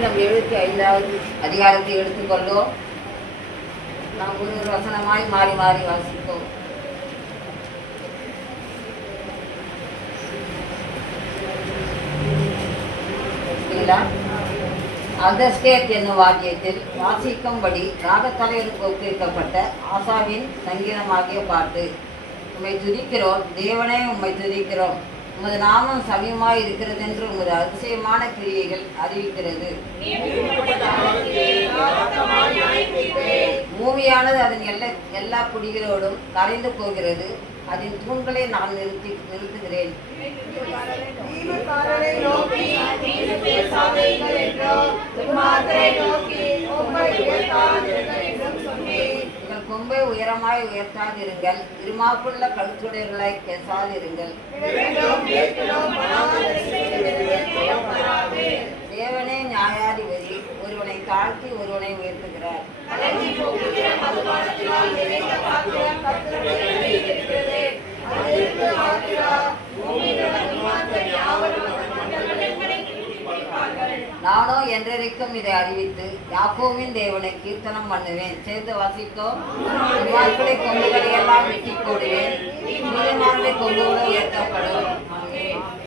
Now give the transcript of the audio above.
சங்கீதம் எழுபத்தி ஐந்தாவது அதிகாரத்தை எடுத்துக்கொண்டோம் நாம் ஒரு ஒரு வசனமாய் மாறி மாறி வாசிப்போம் சரிங்களா? என்னும் வாக்கியத்தில் வாசிக்கும்படி ராகத்தலைவருக்கு ஒத்திருக்கப்பட்ட ஆசாவின் சங்கீதமாகிய பாட்டு உம்மை துதிக்கிறோம் தேவனே உம்மை துதிக்கிறோம் உமது நாமம் சமயமாய் இருக்கிறது என்று உமது அதிசயமான கிரியைகள் அறிவிக்கிறது. பூமியானது அதன் எல்லா எல்லா குடிகளோடும் கரைந்து போகிறது. அதன் தூண்களை நான் நிறுத்தி நிறுத்துகிறேன். கொம்பை உயரமாய் உயர்த்தாதிருங்கள். இருமாப்புள்ள கழுத்துடையவர்களாய் பேசாதிருங்கள். தேவனே நியாயாதிபதி ஒருவனை தாழ்த்தி ஒருவனை உயர்த்துகிறார். நானோ என்றைக்கும் இதை அறிவித்து யாக்கோவின் தேவனை கீர்த்தனம் பண்ணுவேன். சேர்ந்து வாசித்தோம். கொம்புகளை எல்லாம் வெட்டி போடுவேன். நீதிமான்களை கொம்புகளை